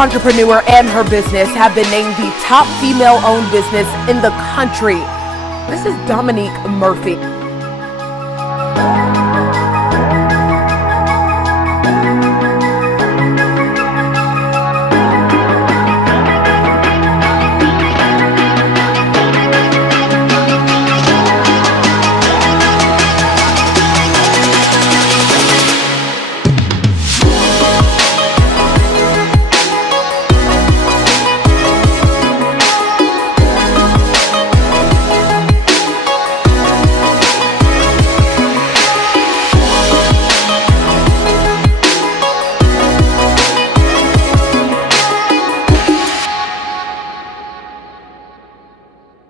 Entrepreneur and her business have been named the top female-owned business in the country. This is Dominique Murphy.